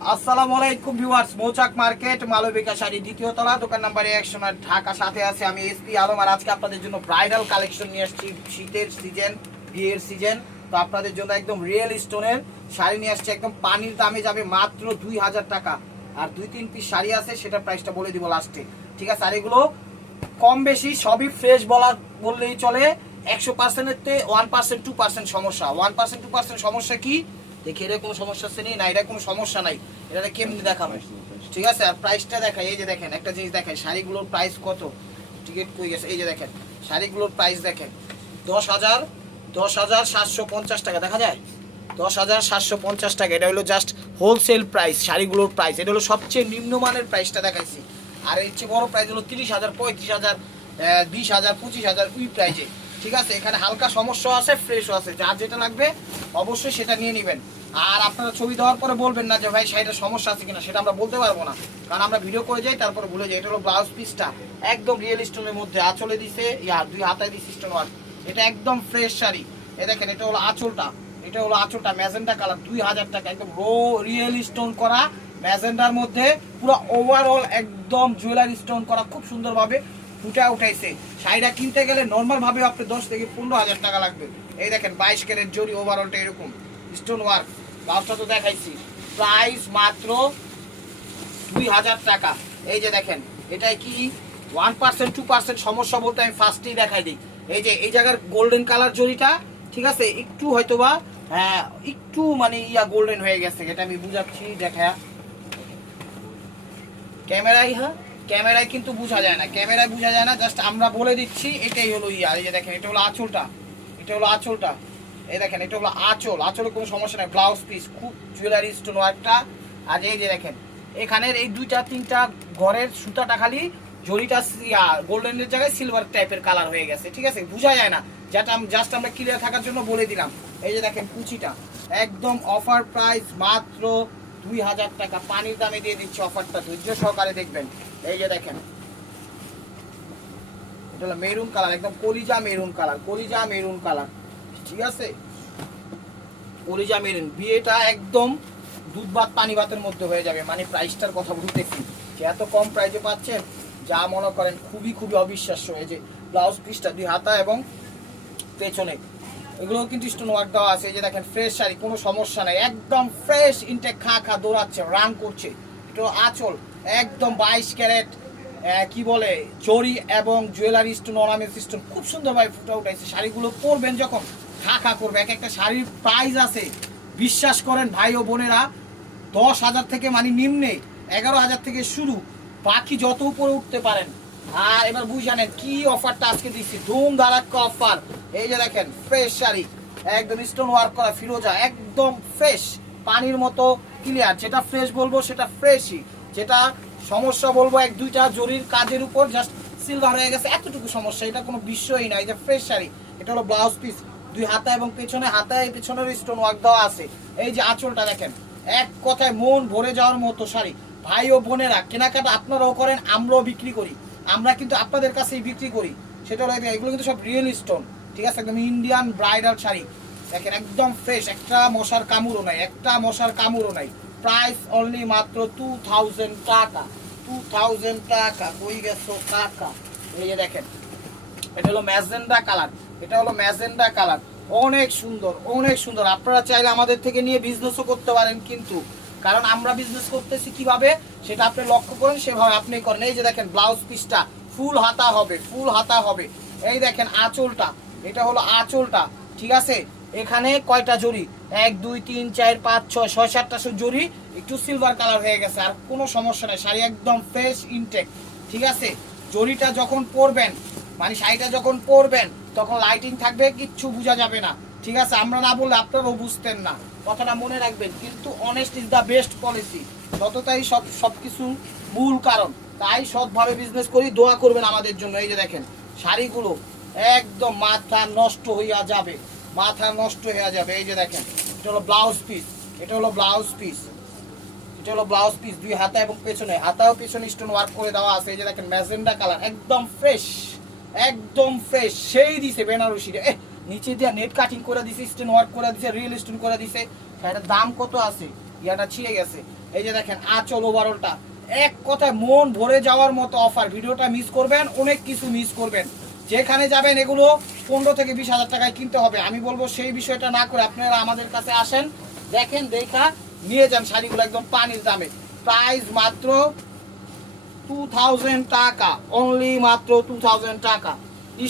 আসসালামু আলাইকুম ভিউয়ার্স, মৌচাক মার্কেট মালবিকা শাড়ি দ্বিতীয় তলা, দোকান নাম্বার 109, ঢাকা। সাথে আছে আমি এসপি আলম। আর আজকে আপনাদের জন্য ব্রাইডাল কালেকশন নিয়ে আসছি। শীতের সিজন, বিয়ের সিজন, তো আপনাদের জন্য একদম রিয়েল স্টোনের শাড়ি নিয়ে আসছি। একদম পানির দামে যাবে মাত্র 2000 টাকা। আর 2-3 পিস শাড়ি আছে, সেটা প্রাইসটা বলে দিব লাস্টে, ঠিক আছে? আর এগুলো কম বেশি সবই ফ্রেশ বললেই চলে। 100%-এতে 1% 2% সমস্যা। 1% 2% সমস্যা কি দেখি? এটা কোনো সমস্যা আছে না, এটা কোনো সমস্যা নাই। এটা কেমনি দেখাবো, ঠিক আছে? আর প্রাইসটা দেখাই। এই যে দেখেন, একটা জিনিস দেখাই, শাড়িগুলোর প্রাইস কত। টিকিট কই গেছে? এই যে দেখেন, শাড়িগুলোর প্রাইস দেখেন, 10,750 টাকা। দেখা যায় 10,750 টাকা। এটা হলো জাস্ট হোলসেল প্রাইস, শাড়িগুলোর প্রাইস। এটা হলো সবচেয়ে নিম্নমানের প্রাইসটা দেখাইছি। আর এর চেয়ে বড় প্রাইস হলো 30,000, 35,000, 20,000, 25,000, ওই প্রাইজে, ঠিক আছে? এখানে হালকা সমস্যা আছে, ফ্রেশও আছে। যার যেটা লাগবে অবশ্যই সেটা নিয়ে নেবেন। আর আপনারা ছবি দেওয়ার পরে বলবেন না যে ভাই শাড়িটার সমস্যা আছে কিনা, সেটা আমরা বলতে পারবো না, কারণ আমরা ভিডিও করে যাই তারপরে ভুলে যাই। এটা হলো ব্লাউজ পিসটা, একদম রিয়েল স্টোনের মধ্যে। আঁচলে দিছে দুই হাতায় দিছে স্টোন ওয়ার্ক। এটা একদম ফ্রেশ শাড়ি। এ দেখেন, এটা হলো আঁচলটা। এটা হলো আঁচলটা, ম্যাজেন্ডা কালার, 2000 টাকা। একদম রিয়েল স্টোন করা ম্যাজেন্ডার মধ্যে, পুরো ওভারঅল একদম জুয়েলারি স্টোন করা, খুব সুন্দরভাবে ফুটা উঠাইছে। শাড়িটা কিনতে গেলে নর্মাল ভাবে আপনি 10 থেকে 15,000 টাকা লাগবে। এই দেখেন 22 ক্যারেট জরি, ওভারঅলটা এরকম স্টোন ওয়ার্ক। ব্লাউজটা তো দেখাইছি, প্রাইস মাত্র 2000 টাকা। এই যে দেখেন, এটাই কি 1% 2% সমস্যা বলতে আমি ফার্স্টেই দেখাই দিই। এই যে এই জায়গার গোল্ডেন কালার জরিটা, ঠিক আছে, একটু হয়তোবা হ্যাঁ একটু মানে গোল্ডেন হয়ে গেছে। এটা আমি বুঝাচ্ছি, দেখা ক্যামেরায়। হ্যাঁ, ক্যামেরায় কিন্তু বোঝা যায় না, ক্যামেরায় বোঝা যায় না, জাস্ট আমরা বলে দিচ্ছি। এটাই হলো এই যে দেখেন, এটা হলো আঁচলটা, এটা হলো আঁচলটা। এই দেখেন, এটা হলো আঁচল। আঁচলে কোনো সমস্যা নাই। ব্লাউজ পিস খুব জুয়েলারি স্টোন ওয়ার্কটা। আর এই যে দেখেন, এখানের এই 2-3টা ঘরের সুতাটা খালি জরিটা গোল্ডেনের জায়গায় সিলভার টাইপের কালার হয়ে গেছে, ঠিক আছে? বোঝা যায় না, যেটা জাস্ট আমরা ক্লিয়ার থাকার জন্য বলে দিলাম। এই যে দেখেন কুচিটা, একদম অফার প্রাইস মাত্র 2000 টাকা। পানির দামে দিয়ে দিচ্ছি অফারটা, ধৈর্য সহকারে দেখবেন। এই যে দেখেন, এটা হলো মেরুন কালার, একদম কলিজা মেরুন কালার, কলিজা মেরুন কালার, ঠিক আছে? কলিজা মেরুন। বিয়েটা একদম দুধ ভাত পানি ভাতের মধ্যে হয়ে যাবে। মানে প্রাইসটার কথা বলতেছি যে এত কম প্রাইসে পাচ্ছেন, যা মনে করেন খুবই খুবই অবিশ্বাস্য। এই যে ব্লাউজ পিসটা, 2 হাতা এবং পেছনে এগুলো কিন্তু স্টোন ওয়ার্ক দেওয়া আছে। এই যে দেখেন, ফ্রেশ শাড়ি, কোনো সমস্যা নাই, একদম ফ্রেশ ইনটেক, খা দৌড়াচ্ছে, রান করছে। এটা আঁচল, একদম 22 ক্যারেট কি বলে জরি এবং জুয়েলারি স্টোন, অর্নামেন্ট স্টোন, খুব সুন্দরভাবে ফুটে উঠাইছে। শাড়িগুলো পরবেন যখন খা করবে। এক একটা শাড়ির প্রাইস আছে, বিশ্বাস করেন ভাই ও বোনেরা, 10,000 থেকে মানে নিম্নে 11,000 থেকে শুরু, বাকি যত উপরে উঠতে পারেন। আর এবার বুঝানেন কি অফারটা আজকে দিচ্ছি, ধুম ধারাক্কা অফার। এই যে দেখেন, ফ্রেশ শাড়ি, একদম স্টোন ওয়ার্ক করা ফিরোজা, একদম ফ্রেশ, পানির মতো ক্লিয়ার। যেটা ফ্রেশ বলবো সেটা ফ্রেশই, যেটা সমস্যা বলবো 1-2টা জরির কাজের উপর জাস্ট সিলভার হয়ে গেছে, এতটুকু সমস্যা। এটা কোনো বিষয়ই না। এই যে ফ্রেশ শাড়ি, এটা হলো ব্লাউজ পিস, 2 হাতা এবং পেছনে হাতায় পেছনের স্টোন ওয়ার্ক দেওয়া আছে। এই যে আঁচলটা দেখেন, এক কথায় মন ভরে যাওয়ার মতো শাড়ি। ভাই ও বোনেরা, কেনাকাটা আপনারাও করেন, আমরাও বিক্রি করি। আমরা কিন্তু আপনাদের কাছেই বিক্রি করি। সেটা হলো এগুলো কিন্তু সব রিয়েল স্টোন, ঠিক আছে? একদম ইন্ডিয়ান ব্রাইডাল শাড়ি দেখেন, একদম ফ্রেশ, একটা মশার কামড়ও নাই, একটা মশার কামড়ও নাই। প্রাইস অনলি মাত্র 2000 টাকা। 2000 টাকা। কই গেছো টাকা? এই যে দেখেন, এটা হলো ম্যাজেন্ডা কালার, এটা হলো ম্যাজেন্ডা কালার, অনেক সুন্দর, অনেক সুন্দর। আপনারা চাইলে আমাদের থেকে নিয়ে বিজনেসও করতে পারেন, কিন্তু কারণ আমরা বিজনেস করতেছি কিভাবে সেটা আপনি লক্ষ্য করেন, সেভাবে আপনি করেন। এই যে দেখেন, ব্লাউজ পিসটা ফুল হাতা হবে, ফুল হাতা হবে। এই দেখেন আঁচলটা, এটা হলো আঁচলটা, ঠিক আছে? এখানে কয়টা জরি? 1 2 3 4 5 6 7টা জরি, একটু সিলভার কালার হয়ে গেছে। আর কোনো সমস্যা নাই, শাড়ি একদম ফ্রেশ ইনটেক, ঠিক আছে? জরিটা যখন পরবেন, মানে শাড়িটা যখন পরবেন তখন লাইটিং থাকবে, কিচ্ছু বোঝা যাবে না, ঠিক আছে? আমরা না বললে আপনারাও বুঝতেন না, কথাটা মনে রাখবেন। কিন্তু honest is the best policy, সততাই সবকিছু মূল কারণ। তাই সৎভাবে বিজনেস করি, দোয়া করবেন আমাদের জন্য। এই যে দেখেন, শাড়িগুলো একদম মাথা নষ্ট হইয়া যাবে, মাথা নষ্ট হয়ে যাবে। এই যে দেখেন, এটা হলো ব্লাউজ পিস, এটা হলো ব্লাউজ পিস, এটা হলো ব্লাউজ পিস, 2 হাতা এবং পেছনে হাতাও পেছনে স্টোন ওয়ার্ক করে দেওয়া আছে। এই যে দেখেন, ম্যাজেন্ডা কালার, একদম ফ্রেশ, একদম ফ্রেশ, সেই দিছে বেনারসি রে। নিচে দিয়ে নেট কাটিং করে দিছে, স্টোন ওয়ার্ক করে দিছে, রিয়েল স্টোন করে দিছে। এটার দাম কত আছে? ইয়াটা ছিঁড়ে গেছে। এই যে দেখেন আঁচল ওভারঅলটা, এক কথায় মন ভরে যাওয়ার মতো অফার। ভিডিওটা মিস করবেন, অনেক কিছু মিস করবেন। যেখানে যাবেন এগুলো 15 থেকে 20 হাজার টাকায় কিনতে হবে। আমি বলবো সেই বিষয়টা না করে আপনারা আমাদের কাছে আসেন, দেখেন, দেখা নিয়ে যান শাড়িগুলো একদম পানির দামে। প্রাইস মাত্র 2000 টাকা, অনলি মাত্র 2000 টাকা।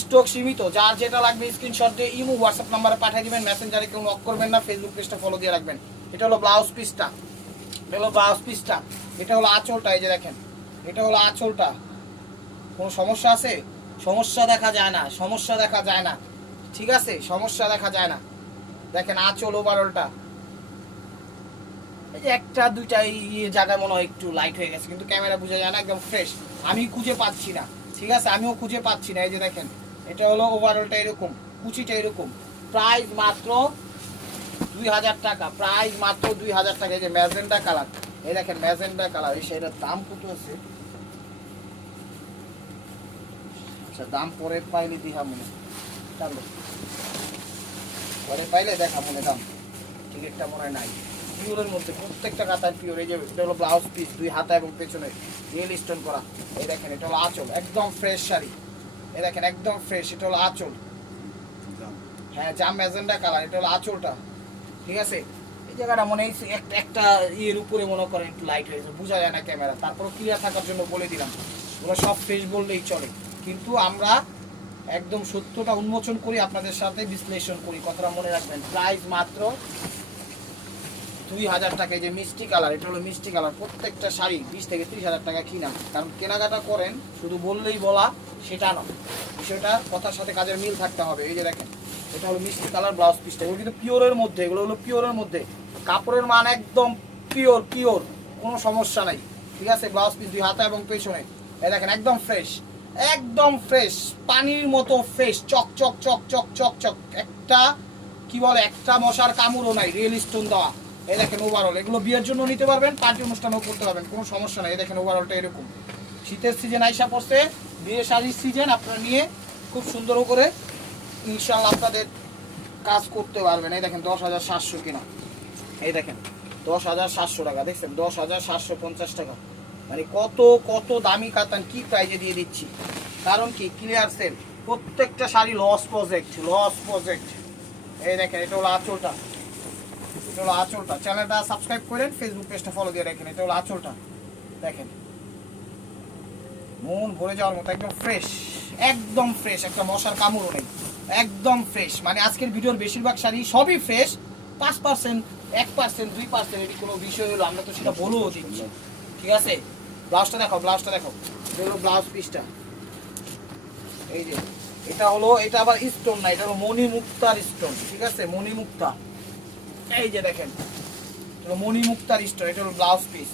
স্টক সীমিত, যার যেটা লাগবে স্ক্রিনশট দিয়ে ইমো হোয়াটসঅ্যাপ নাম্বারে পাঠিয়ে দিবেন। মেসেঞ্জারে কেউ নক করবেন না, ফেসবুক পেজটা ফলো দিয়ে রাখবেন। এটা হলো ব্লাউজ পিসটা, এটা হলো ব্লাউজ পিসটা, এটা হলো আঁচলটা। এই যে দেখেন, এটা হলো আঁচলটা। কোনো সমস্যা আছে? সমস্যা দেখা যায় না, সমস্যা দেখা যায় না, ঠিক আছে, সমস্যা দেখা যায় না। দেখেন আঁচল ওভারঅলটা, এই যে একটা দুইটা জায়গায় মনে হয় একটু লাইট হয়ে গেছে, কিন্তু ক্যামেরা বোঝা যায় না, একদম ফ্রেশ। আমি খুঁজে পাচ্ছি না, ঠিক আছে, আমিও খুঁজে পাচ্ছি না। এই যে দেখেন, এটা হলো ওভারঅলটা, এরকম কুচিটা এরকম। প্রাইস মাত্র 2000 টাকা, প্রাইস মাত্র 2000 টাকা। এই যে ম্যাজেন্ডা কালার, এই দেখেন ম্যাজেন্ডা কালার। এই শাড়িটার দাম কত আছে? আচ্ছা, দাম পরে পাইলে দিহা মনে, চলো পরে পাইলে দেখা মনে দাম, ঠিক একটা মনে হয় নাই। পিওরের মধ্যে প্রত্যেকটা কাতার পিওর। এই যে এটা হলো ব্লাউজ পিস, 2 হাতা এবং পেছনে রিয়েল স্টোন করা। এই দেখেন, এটা হলো আঁচল, একদম ফ্রেশ শাড়ি। এই দেখেন একদম ফ্রেশ, এটা হলো আঁচল। হ্যাঁ, জাম ম্যাজেন্ডা কালার, এটা হলো আঁচলটা, ঠিক আছে। এই জায়গাটা মনে হয় একটা ইয়ের উপরে মনে করেন একটু লাইট হয়েছে, বোঝা যায় না ক্যামেরা, তারপর ক্লিয়ার থাকার জন্য বলে দিলাম। ওরা সব ফ্রেশ বললেই চলে, কিন্তু আমরা একদম সত্যটা উন্মোচন করি, আপনাদের সাথে বিশ্লেষণ করি, কথাটা মনে রাখবেন। প্রাইস মাত্র 2000 টাকা। এই যে মিষ্টি কালার, এটা হলো মিষ্টি কালার। প্রত্যেকটা শাড়ি 20 থেকে 30 হাজার টাকা কিনা, কারণ কেনাকাটা করেন শুধু বললেই বলা সেটা নয়, বিষয়টা কথার সাথে কাজের মিল থাকতে হবে। এই যে দেখেন, এটা হলো মিষ্টি কালার ব্লাউজ পিসটা। এগুলো কিন্তু পিওরের মধ্যে, এগুলো হলো পিওরের মধ্যে, কাপড়ের মান একদম পিওর পিওর, কোনো সমস্যা নাই, ঠিক আছে। ব্লাউজ পিস 2 হাতা এবং পেছনে। এই দেখেন একদম ফ্রেশ, একদম ফ্রেশ, পানির মতো ফ্রেশ, চক চক চক চক চক চক, একটা কি বলে, একটা মশার কামড়ও নাই, রিয়েল স্টোন দেওয়া। এই দেখেন ওভারঅল, এগুলো বিয়ের জন্য নিতে পারবেন, পার্টি অনুষ্ঠানেও করতে পারবেন, কোনো সমস্যা নাই। এই দেখেন ওভারঅলটা এরকম। শীতের সিজন আইসা পড়ছে, বিয়ে শাড়ির সিজন, আপনারা নিয়ে খুব সুন্দর করে ইনশাল্লাহ আপনাদের কাজ করতে পারবেন। এই দেখেন 10,700 কিনা, এই দেখেন 10,700 টাকা, দেখছেন 10,750 টাকা। মানে কত কত দামি কাতান, কি প্রাইজে দিয়ে দিচ্ছি, কারণ কি ক্লিয়ার সেল, প্রত্যেকটা sari loss project, loss project. এই দেখেন, এটা হলো আঁচলটা, এটা হলো আঁচলটা। চ্যানেলটা সাবস্ক্রাইব করেন, ফেসবুক পেজটা ফলো দিয়ে রাখেন। এটা হলো আঁচলটা, দেখেন মন ভরে যাওয়ার মতো, একদম ফ্রেশ, একদম ফ্রেশ, একটা মশার কামড়ও নেই, একদম ফ্রেশ। মানে আজকের ভিডিওর বেশিরভাগ শাড়ি সবই ফ্রেশ, 5%, 1%, 2% এটি কোনো বিষয় হলো, আমরা তো সেটা বলেও দিচ্ছি, ঠিক আছে। ব্লাউজটা দেখো, ব্লাউজটা দেখো, এটা হলো ব্লাউজ পিসটা। এই যে এটা হলো, এটা আবার স্টোন না, এটা হলো মণিমুক্তার স্টোন, ঠিক আছে, মণিমুক্তা। এই যে দেখেন, মণিমুক্তার স্টোন, এটা হলো ব্লাউজ পিস,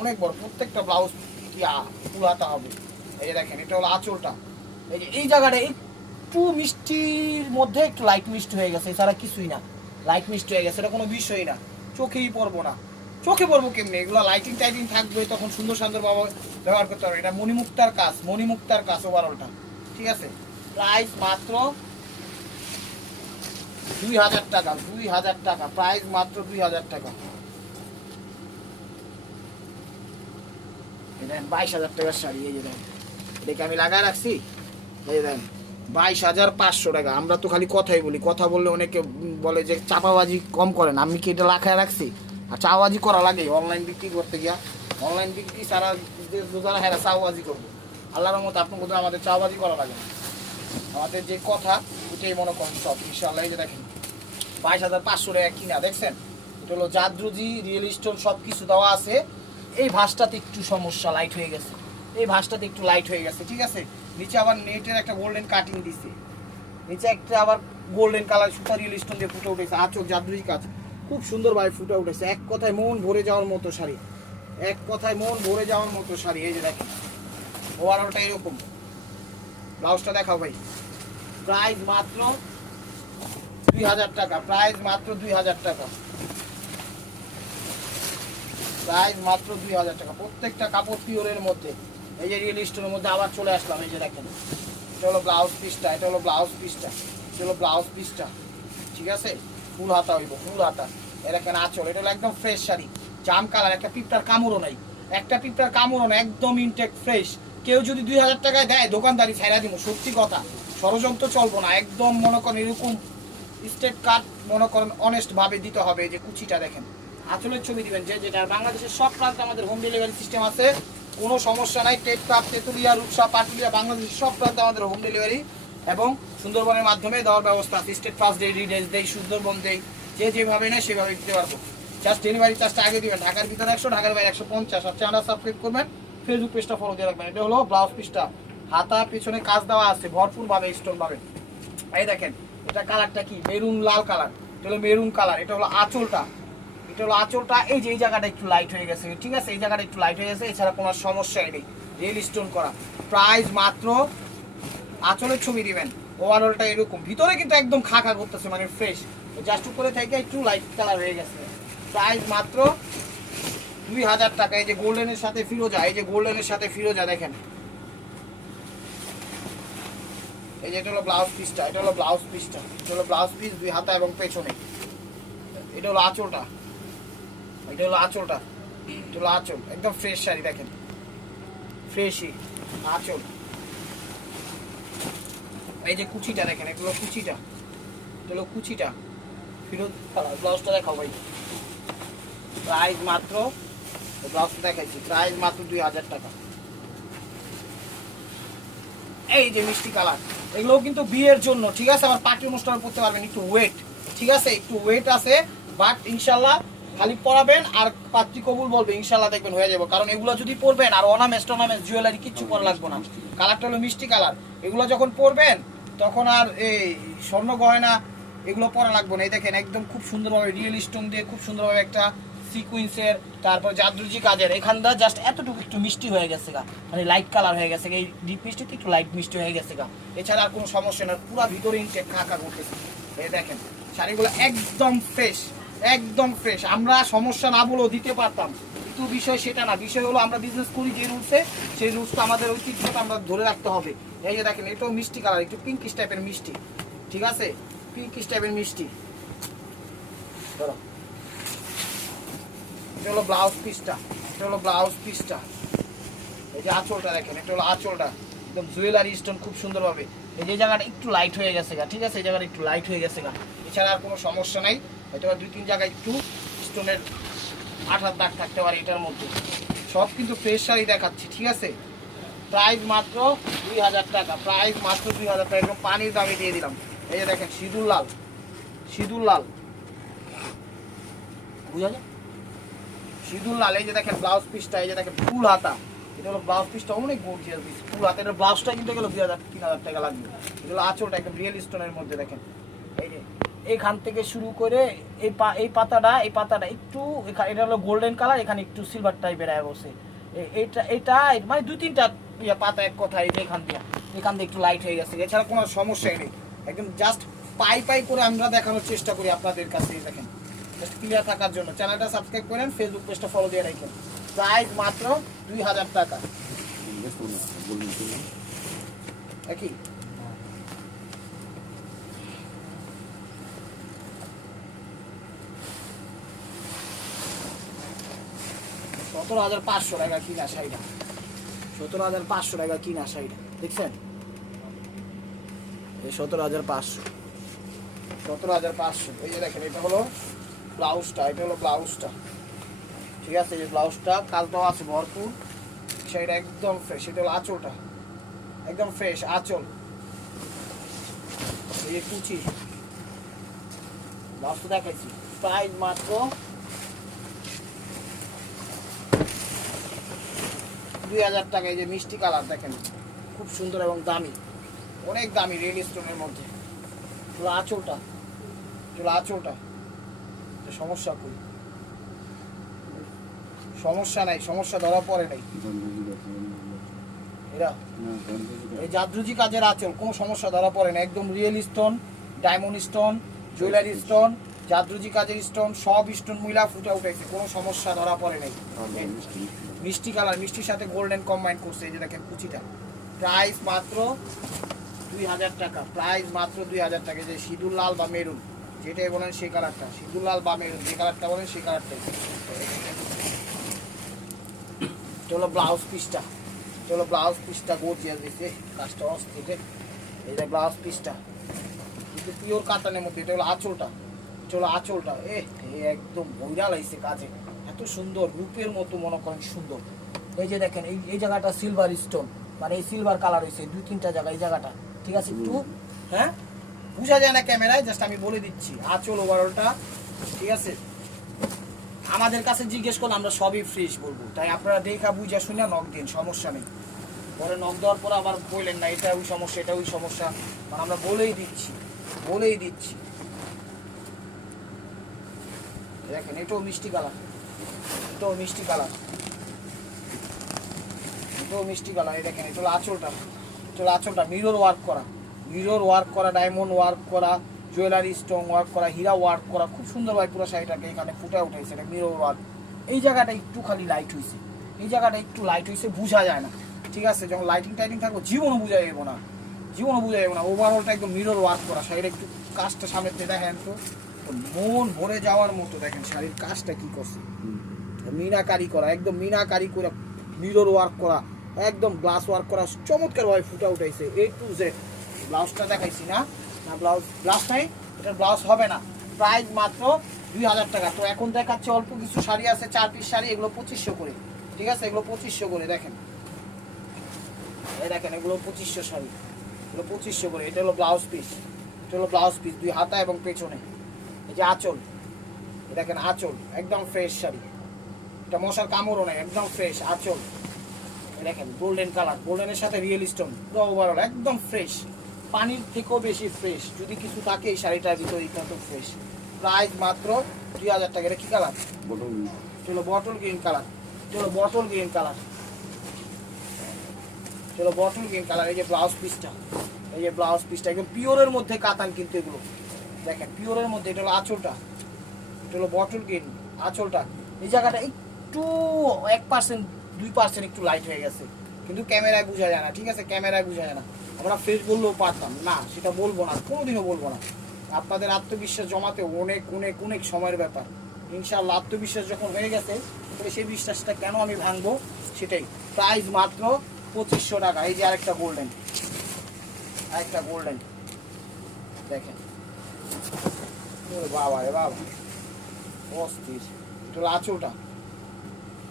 অনেক বড়, প্রত্যেকটা ব্লাউজ পুরাতে হবে। এই যে দেখেন, এটা হলো আঁচলটা। এই যে এই জায়গাটা একটু মিষ্টির মধ্যে একটু লাইট মিষ্টি হয়ে গেছে, এছাড়া কিছুই না, লাইট মিষ্টি হয়ে গেছে, এটা কোনো বিষয়ই না, চোখেই পড়বো না। চোখে পড়বো কেমনি, এগুলো লাইটিং টাইটিং থাকবে, তখন সুন্দর সুন্দরভাবে ব্যবহার করতে হবে। এটা মণিমুক্তার কাজ, মণিমুক্তার কাজ ওভারঅলটা, ঠিক আছে। প্রাইস মাত্র 2000 টাকা, 2000 টাকা, প্রাইস মাত্র 2000 টাকা। 22,000 টাকার শাড়ি, এই যে দেখেন, এটাকে আমি লাগায় রাখছি, এই দেখেন 22,500 টাকা। আমরা তো খালি কথাই বলি, কথা বললে অনেকে বলে যে চাপাবাজি কম করেন, আমি কি এটা লাখায় রাখছি? আর চাপাবাজি করা লাগে অনলাইন বিক্রি করতে গিয়া, অনলাইন বিক্রি সারা যারা হ্যাঁ চাপাবাজি করবো, আল্লাহর মতো আপনার কোথাও আমাদের চাপাবাজি করা লাগে না, আমাদের যে কথা ওইটাই মনে করেন সব ইনশাআল্লাহ। এই যে দেখেন 22,500 টাকা কিনা, দেখছেন, এটা হলো জাদ্রুজি, রিয়েল স্টোন সব কিছু দেওয়া আছে। এই ভাঁজটাতে একটু সমস্যা, লাইট হয়ে গেছে, এই ভাঁজটাতে একটু লাইট হয়ে গেছে, ঠিক আছে। নিচে আবার নেটের একটা গোল্ডেন কাটিং দিছে, নিচে একটা আবার golden colour super real stone দিয়ে ফুটে উঠেছে, আঁচল জাদ্রুজি কাজ, খুব সুন্দরভাবে ফুটে উঠেছে। এক কথায় মন ভরে যাওয়ার মতো শাড়ি, এক কথায় মন ভরে যাওয়ার মতো শাড়ি। এই যে দেখেন ওভারঅলটা এরকম। ব্লাউজটা দেখাও ভাই। প্রাইস মাত্র 2000 টাকা, প্রাইস মাত্র 2000 টাকা, প্রাইস মাত্র 2000 টাকা। প্রত্যেকটা কাপড় পিওরের মধ্যে। এই যে রিয়েল স্টোনের মধ্যে আবার চলে আসলাম, এই যে দেখেন, এটা হলো ব্লাউজ পিসটা, এটা হলো ব্লাউজ পিসটা, এটা হলো ব্লাউজ পিসটা, ঠিক আছে। ফুল হাতা হইব, ফুল হাতা। এ দেখেন আঁচল, এটা হলো একদম ফ্রেশ শাড়ি, জাম কালার, একটা পিঁপড়ার কামড়ও নাই, একটা পিঁপড়ার কামড়ও নাই, একদম ইনটেক ফ্রেশ। কেউ যদি 2000 টাকায় দেয় দোকানদারি ছাইড়া দিব, সত্যি কথা, ষড়যন্ত্র চলবো না, একদম মনে করেন এরকম স্টেট কার্ড মনে করেন অনেস্ট ভাবে দিতে হবে। যে কুচিটা দেখেন, আঁচলের ছবি দিবেন, যে যেটা বাংলাদেশের সব প্রান্তে আমাদের হোম ডেলিভারি সিস্টেম আছে, কোনো সমস্যা নাই। টেকটাপ, তেঁতুলিয়া, রূপসা, পাটুলিয়া, বাংলাদেশের সব প্রান্তে আমাদের হোম ডেলিভারি এবং সুন্দরবনের মাধ্যমে দেওয়ার ব্যবস্থা আছে। স্টেট ফার্স্ট ডে, রিডেজ দেই, সুন্দরবন দেই, যে যেভাবে নেয় সেভাবে দিতে পারবো। জাস্ট ডেলিভারি চার্জটা আগে দিবেন, ঢাকার ভিতরে 100, ঢাকার বাইরে 150। আর চ্যানেলটা সাবস্ক্রাইব করবেন, ফেসবুক পেজটা ফলো দিয়ে রাখবেন। এটা হলো ব্লাউজ পিসটা, হাতা পিছনে কাজ দেওয়া আছে ভরপুর ভাবে, স্টোন পাবেন। এই দেখেন, এটা কালারটা কি, মেরুন লাল কালার, এটা হলো মেরুন কালার। এটা হলো আঁচলটা, এটা হলো আঁচলটা। এই যে এই জায়গাটা একটু লাইট হয়ে গেছে, ঠিক আছে, এই জায়গাটা একটু লাইট হয়ে গেছে, এছাড়া কোনো সমস্যাই নেই। রিয়েল স্টোন করা, প্রাইস মাত্র, আঁচলের ছবি দিবেন, ওভারঅলটা এরকম, ভিতরে কিন্তু একদম খাকা করতেছে, মানে ফ্রেশ, জাস্ট উপরে থেকে একটু লাইট কালার হয়ে গেছে। প্রাইস মাত্র 2000 টাকা। এই যে গোল্ডেনের সাথে ফিরোজা, এই যে গোল্ডেনের সাথে ফিরোজা দেখেন, এই যে এটা হলো ব্লাউজ পিসটা, এটা হলো ব্লাউজ পিসটা, এটা হলো ব্লাউজ পিস, 2 হাতা এবং পেছনে। এটা হলো আঁচলটা, এটা হলো আঁচলটা, এটা হলো আঁচল, একদম ফ্রেশ শাড়ি দেখেন, ফ্রেশই আঁচল। এই যে কুচিটা দেখেন, এটা হলো কুচিটা, এটা হলো কুচিটা, ফিরোজ কালার। ব্লাউজটা দেখাও ভাই, প্রাইস মাত্র, ব্লাউজটা দেখাইছি, প্রাইস মাত্র 2000 টাকা। এই যে মিষ্টি কালার, এগুলোও কিন্তু বিয়ের জন্য, ঠিক আছে, আবার পার্টি অনুষ্ঠানে পড়তে পারবেন। একটু ওয়েট, ঠিক আছে, একটু ওয়েট আছে, বাট ইনশাল্লাহ খালি পরাবেন আর পাত্রী কবুল বলবে, ইনশাল্লাহ দেখবেন হয়ে যাবে। কারণ এগুলো যদি পরবেন আর অর্নামেন্টস টর্নামেন্টস জুয়েলারি কিচ্ছু করা লাগবে না। কালারটা হলো মিষ্টি কালার, এগুলো যখন পরবেন তখন আর এই স্বর্ণ গয়না এগুলো পরা লাগবে না। এই দেখেন, একদম খুব সুন্দরভাবে রিয়েল স্টোন দিয়ে খুব সুন্দরভাবে একটা সিকুয়েন্সের, তারপর জাদরুজি কাজের, এখানটা জাস্ট এতটুকু একটু মিষ্টি হয়ে গেছে গা, মানে লাইট কালার হয়ে গেছে, এই ডিপ মিষ্টিতে একটু লাইট মিষ্টি হয়ে গেছে গা, এছাড়া আর কোনো সমস্যা না। পুরো ভিতরে ইনটেক খাকা করতেছে। এই দেখেন শাড়িগুলো একদম ফ্রেশ, একদম ফ্রেশ। আমরা সমস্যা না বলেও দিতে পারতাম, কিন্তু বিষয় সেটা না। বিষয় হলো আমরা বিজনেস করি যে রুলসে, সেই রুলসটা আমাদের ঐতিহ্যটা আমরা ধরে রাখতে হবে। এই যে দেখেন, এটাও মিষ্টি কালার, একটু পিঙ্কিশ টাইপের মিষ্টি, ঠিক আছে, পিঙ্কিশ টাইপের মিষ্টি। ধরো, এটা হলো ব্লাউজ পিসটা, এটা হলো ব্লাউজ পিসটা। এই যে আঁচলটা দেখেন, এটা হলো আঁচলটা, একদম জুয়েলারি স্টোন খুব সুন্দরভাবে। এই যে জায়গাটা একটু লাইট হয়ে গেছে গা, ঠিক আছে, এই জায়গাটা একটু লাইট হয়ে গেছে গা, এছাড়া আর কোনো সমস্যা নাই। হয়তো 2-3 জায়গায় একটু স্টোনের আঠার দাগ থাকতে পারে এটার মধ্যে। সব কিন্তু ফ্রেশ শাড়ি দেখাচ্ছি, ঠিক আছে। প্রাইস মাত্র 2000 টাকা, প্রাইস মাত্র 2000 টাকা, একদম পানির দামে দিয়ে দিলাম। এই যে দেখেন, সিঁদুর লাল, সিঁদুর লাল, বুঝা যায়, সিঁদুর লাল। এই যে দেখেন ব্লাউজ পিসটা, এই যে দেখেন ফুল হাতা, এটা হলো ব্লাউজ পিসটা, অনেক গর্জিয়াস পিস, ফুল হাতা। এটা ব্লাউজটা কিন্তু গেলো 2000-3000 টাকা লাগবে। এটা হলো আঁচলটা, একদম রিয়েল স্টোনের মধ্যে দেখেন। এই যে এখান থেকে শুরু করে এই পাতাটা একটু, এটা হলো গোল্ডেন কালার, এখানে একটু সিলভার টাইপের বসে, এটা মানে 2-3টা পাতা এক কথা। এই যে এখান দিয়ে একটু লাইট হয়ে গেছে, এছাড়া কোনো সমস্যাই নেই। একদম জাস্ট পাই করে আমরা দেখানোর চেষ্টা করি আপনাদের কাছে। দেখেন, ক্লিয়ার থাকার জন্য চ্যানেলটা সাবস্ক্রাইব করেন, ফেসবুক পেজটা ফলো দিয়ে রাখেন। প্রাইস মাত্র 2000 টাকা। একই 17,500 টাকা কিনা শাড়িটা, 17,500 টাকা কিনা শাড়িটা, দেখছেন, এই 17,500, 17,500। এই যে দেখেন, এটা হলো ব্লাউজটা, এটা হলো ব্লাউজটা, ঠিক আছে, এই ব্লাউজটা কাজ দেওয়া আছে ভরপুর, শাড়িটা একদম ফ্রেশ। এটা হলো আঁচলটা, একদম ফ্রেশ আঁচল। এই যে কুচি, ব্লাউজটা দেখাইছি, প্রাইস মাত্র 2000 টাকা। এই যে মিষ্টি কালার দেখেন, খুব সুন্দর এবং দামি, অনেক দামি, রিয়েল স্টোনের মধ্যে। এগুলো আঁচলটা, এগুলো আঁচলটা, সমস্যা করি, সমস্যা নাই, সমস্যা ধরা পড়ে নাই। এরা এই জাদরুজি কাজের আঁচল, কোনো সমস্যা ধরা পড়ে না, একদম real stone, diamond stone, jewellery stone, জাদরুজি কাজের স্টোন, সব স্টোন মিলা ফুটে উঠেছে, কোনো সমস্যা ধরা পড়ে নাই। মিষ্টি কালার, মিষ্টির সাথে গোল্ডেন কম্বাইন করছে। এই যে দেখেন কুচিটা, প্রাইস মাত্র 2000 টাকা, প্রাইস মাত্র 2000 টাকা। যে সিঁদুর লাল বা মেরুন, যেটাই বলেন সেই কালারটা, সিঁদুর লাল বা মেরুন, যে কালারটা বলেন সেই কালারটাই। চলো ব্লাউজ পিসটা, চলো ব্লাউজ পিসটা গর্জিয়াস দিচ্ছে, কাজটা অস্থির। এই যে ব্লাউজ পিসটা কিন্তু পিওর কাতানের মধ্যে, এটা হলো আঁচলটা। চলো আঁচলটা একদম বইরা লাগছে কাজে, এত সুন্দর রূপের মতো মনে করেন সুন্দর। এই যে দেখেন এই জায়গাটা সিলভার স্টোন, মানে এই সিলভার কালার হয়েছে 2-3টা জায়গা এই জায়গাটা, ঠিক আছে একটু হ্যাঁ বোঝা যায় না ক্যামেরায়, জাস্ট আমি বলে দিচ্ছি। আঁচল ওভারঅলটা ঠিক আছে, আমাদের কাছে জিজ্ঞেস করলে আমরা সবই ফ্রেশ বলবো, তাই আপনারা দেখা বুঝা শুনে নক দিন, সমস্যা নেই। পরে নক দেওয়ার পর আবার বললেন না এটা ওই সমস্যা এটা ওই সমস্যা, মানে আমরা বলেই দিচ্ছি। দেখেন এটাও মিষ্টি কালার, এটাও মিষ্টি কালার। এই দেখেন এটা হলো আঁচলটা, মিরর ওয়ার্ক করা, ডায়মন্ড ওয়ার্ক করা, জুয়েলারি স্টোন ওয়ার্ক করা, হীরা ওয়ার্ক করা, খুব সুন্দরভাবে পুরো শাড়িটাকে এখানে ফুটে উঠেছে। এটা মিরর ওয়ার্ক। এই জায়গাটা একটু খালি লাইট হয়েছে, বোঝা যায় না, ঠিক আছে। যখন লাইটিং থাকবো জীবনও বোঝা যাবো না, ওভারঅলটা একদম মিরর ওয়ার্ক করা। শাড়ির একটু কাজটা সামনে দেখেন তো, মন ভরে যাওয়ার মতো। দেখেন শাড়ির কাজটা কি করছে, মিনাকারি করা, একদম মিনাকারি করে মিরর ওয়ার্ক করা, একদম গ্লাস ওয়ার্ক করা, চমৎকার ভাবে ফুটে উঠাইছে A to Z। ব্লাউজটা দেখাইছি না, ব্লাউজ নাই, এটার ব্লাউজ হবে না। প্রাইস মাত্র 2000 টাকা। তো এখন দেখাচ্ছে অল্প কিছু শাড়ি আছে, 4 পিস শাড়ি, এগুলো 2500 করে, ঠিক আছে। এগুলো 2500 করে, দেখেন এগুলো 2500 শাড়ি, এগুলো 2500 করে। এটা হলো ব্লাউজ পিস, 2 হাতা এবং পেছনে। এই যে আঁচল, দেখেন আঁচল একদম ফ্রেশ শাড়ি, এটা মশার কামড়ও নেই, একদম ফ্রেশ আঁচল। দেখেন গোল্ডেন কালার, গোল্ডেনের সাথে রিয়েল স্টোন, পুরো ওভারঅল একদম ফ্রেশ, পানির থেকেও বেশি ফ্রেশ। যদি কিছু থাকে এই শাড়িটার ভিতরে এটা তো ফ্রেশ। প্রাইস মাত্র 2000 টাকা। এটা কি কালার? Bottle green colour. এই যে ব্লাউজ পিসটা, একদম পিওরের মধ্যে কাতান কিন্তু এগুলো। দেখেন পিওরের মধ্যে, এটা হলো আঁচলটা, এটা হলো বটল গ্রিন আঁচলটা। এই জায়গাটা একটু 1%-2% একটু লাইট হয়ে গেছে, কিন্তু ক্যামেরায় বোঝা যায় না, ঠিক আছে। আমরা ফ্রেশ বললেও পারতাম না, সেটা বলবো না, কোনোদিনও বলবো না। আপনাদের আত্মবিশ্বাস জমাতে অনেক সময়ের ব্যাপার। ইনশাআল্লাহ আত্মবিশ্বাস যখন হয়ে গেছে, তাহলে সেই বিশ্বাসটা কেন আমি ভাঙবো, সেটাই। প্রাইস মাত্র 2500 টাকা। এই যে আরেকটা গোল্ডেন, দেখেন বাবা রে বাবা, অস্থির। এটা হলো আঁচলটা,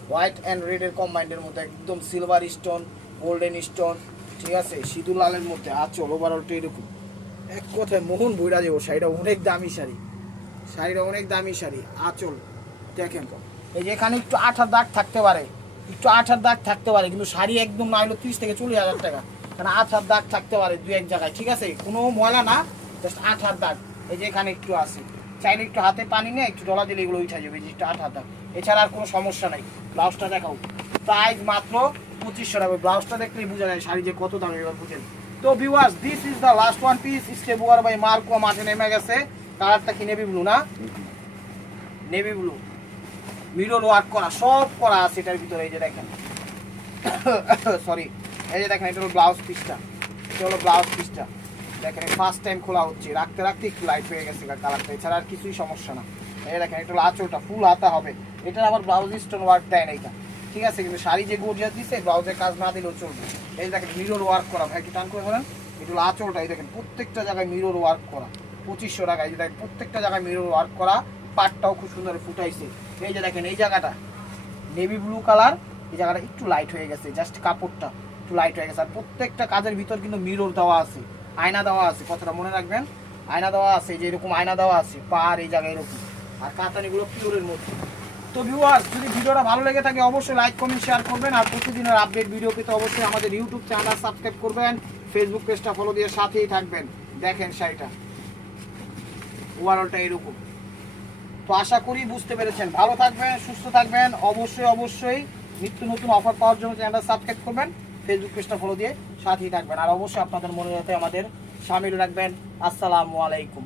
হোয়াইট অ্যান্ড রেডের কম্বাইন্ডের মধ্যে, একদম সিলভার স্টোন, গোল্ডেন স্টোন, ঠিক আছে, সিঁদুর লালের মধ্যে আঁচল। ওভারঅলটা এরকম, এক কথায় মোহন বইরা যাবো। শাড়িটা অনেক দামি শাড়ি, আঁচল দেখেন। এই যে এখানে একটু আঠার দাগ থাকতে পারে, কিন্তু শাড়ি একদম না হলো 30 থেকে 40 হাজার টাকা, কারণ আঠার দাগ থাকতে পারে 2-1 জায়গায়, ঠিক আছে। কোনো ময়লা না, জাস্ট আঠার দাগ। এই যে এখানে একটু আছে, চাইলে একটু হাতে পানি নিয়ে একটু ডলা দিলে এগুলো উঠে যাবে, যে আঠার দাগ। এছাড়া আর কোনো সমস্যা নাই। ব্লাউজটা দেখাও, প্রাইস মাত্র 2500 টাকা। ব্লাউজটা দেখলেই বোঝা যায় শাড়ি যে কত দাম, এবার বুঝেন। তো viewers, this is the last one piece, step war by Marco. মাঠে নেমে গেছে, কালারটা কি নেভি ব্লু না, নেভি ব্লু, মিরর ওয়ার্ক করা, সব করা আছে এটার ভিতরে। এই যে দেখেন, সরি, এই যে দেখেন, এটা হলো ব্লাউজ পিসটা, দেখেন ফার্স্ট টাইম খোলা হচ্ছে, রাখতে একটু লাইট হয়ে গেছে কালারটা, এছাড়া আর কিছুই সমস্যা না। এই দেখেন, এটা হলো আঁচলটা, ফুল হাতা হবে। এটা আবার ব্লাউজ স্টোন ওয়ার্ক দেয় না এটা, ঠিক আছে। কিন্তু শাড়ি যে গর্জিয়াস দিচ্ছে, ব্লাউজের কাজ না দিলেও চলবে। এই দেখেন মিরর ওয়ার্ক করা, ভাই একটু টান করে ধরেন। এটা হলো আঁচলটা, এই দেখেন প্রত্যেকটা জায়গায় মিরর ওয়ার্ক করা, 2500 টাকা। এই যে দেখেন প্রত্যেকটা জায়গায় মিরর ওয়ার্ক করা, পাটটাও খুব সুন্দর ফুটাইছে। এই যে দেখেন, এই জায়গাটা নেভি ব্লু কালার, এই জায়গাটা একটু লাইট হয়ে গেছে, জাস্ট কাপড়টা একটু লাইট হয়ে গেছে। আর প্রত্যেকটা কাজের ভিতর কিন্তু মিরর দেওয়া আছে, আয়না দেওয়া আছে, কথাটা মনে রাখবেন, আয়না দেওয়া আছে, যে এরকম আয়না দেওয়া আছে পার এই জায়গায় এরকম। আর কাতানিগুলো পিওরের মধ্যে। তো ভিউয়ার্স, যদি ভিডিওটা ভালো লেগে থাকে অবশ্যই লাইক কমেন্ট শেয়ার করবেন। আর প্রতিদিনের আপডেট ভিডিও পেতে অবশ্যই আমাদের ইউটিউব চ্যানেল সাবস্ক্রাইব করবেন, ফেসবুক পেজটা ফলো দিয়ে সাথেই থাকবেন। দেখেন শাড়িটা ওভারঅলটা এরকম। তো আশা করি বুঝতে পেরেছেন। ভালো থাকবেন, সুস্থ থাকবেন। অবশ্যই নিত্য নতুন অফার পাওয়ার জন্য চ্যানেলটা সাবস্ক্রাইব করবেন, ফেসবুক পেজটা ফলো দিয়ে সাথেই থাকবেন। আর অবশ্যই আপনাদের মনে রাখতে আমাদের সামিল রাখবেন। আসসালামু আলাইকুম।